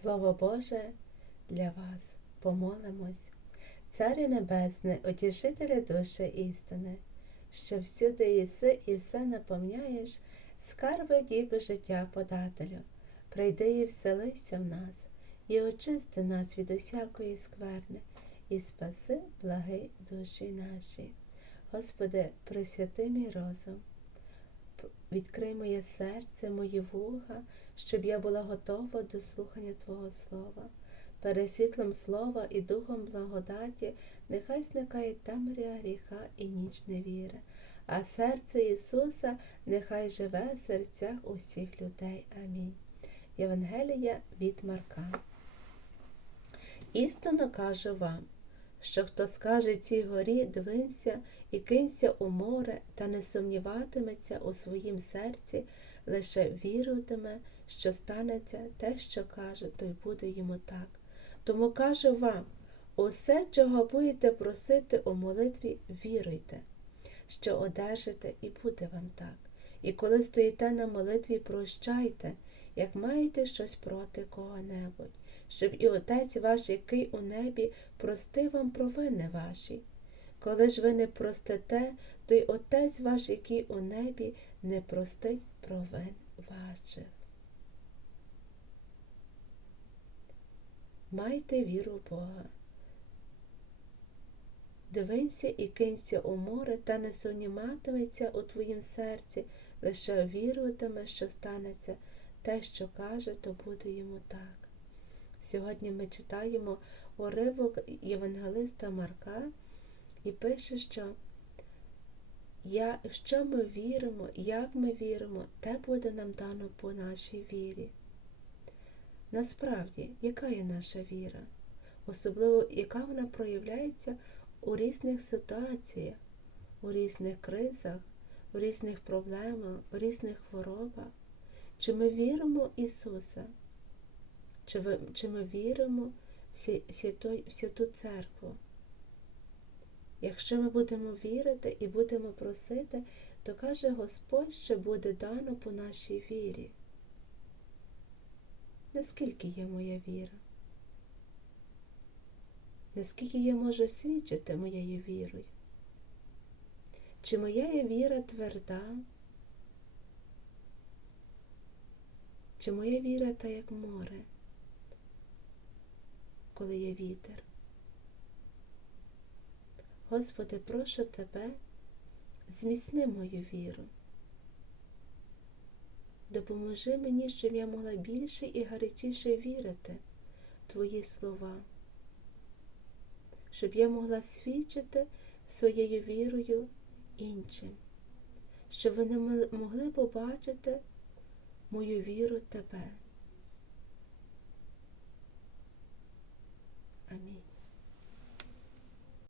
Слово Боже для вас помолимось. Царю Небесне, утішителя душі істини, що всюди єси і все наповняєш, скарби діби життя подателю. Прийди і вселися в нас, і очисти нас від усякої скверни, і спаси благи душі наші. Господи, присвяти мій розум, відкрий моє серце, мої вуха, щоб я була готова до слухання Твого Слова. Перед світлом слова і духом благодаті нехай зникає темря гріха і ніч невіри, а серце Ісуса нехай живе в серцях усіх людей. Амінь. Євангелія від Марка. Істинно кажу вам, що хто скаже цій горі, двинься і кинься у море, та не сумніватиметься у своїм серці, лише віруватиме, що станеться те, що каже, то й буде йому так. Тому кажу вам, усе, чого будете просити у молитві, віруйте, що одержите, і буде вам так. І коли стоїте на молитві, прощайте, як маєте щось проти кого-небудь, щоб і Отець ваш, який у небі, простив вам провини ваші. Коли ж ви не простите, то й Отець ваш, який у небі, не простить провин ваших. Майте віру в Бога. Дивися і кинься у море, та не сумніватиметься у твоїм серці, лише віруватиме, що станеться те, що каже, то буде йому так. Сьогодні ми читаємо уривок Євангелиста Марка і пише, що я, в що ми віримо, як ми віримо, те буде нам дано по нашій вірі. Насправді, яка є наша віра? Особливо, яка вона проявляється у різних ситуаціях, у різних кризах, у різних проблемах, у різних хворобах. Чи ми віримо Ісуса? Чи, ви, чи ми віримо в Святу, Церкву? Якщо ми будемо вірити і будемо просити, то каже Господь, що буде дано по нашій вірі. Наскільки є моя віра? Наскільки я можу свідчити моєю вірою? Чи моя віра тверда? Чи моя віра та як море, коли є вітер? Господи, прошу Тебе, зміцни мою віру. Допоможи мені, щоб я могла більше і гарячіше вірити в Твої слова, щоб я могла свідчити своєю вірою іншим, щоб вони могли побачити мою віру Тебе.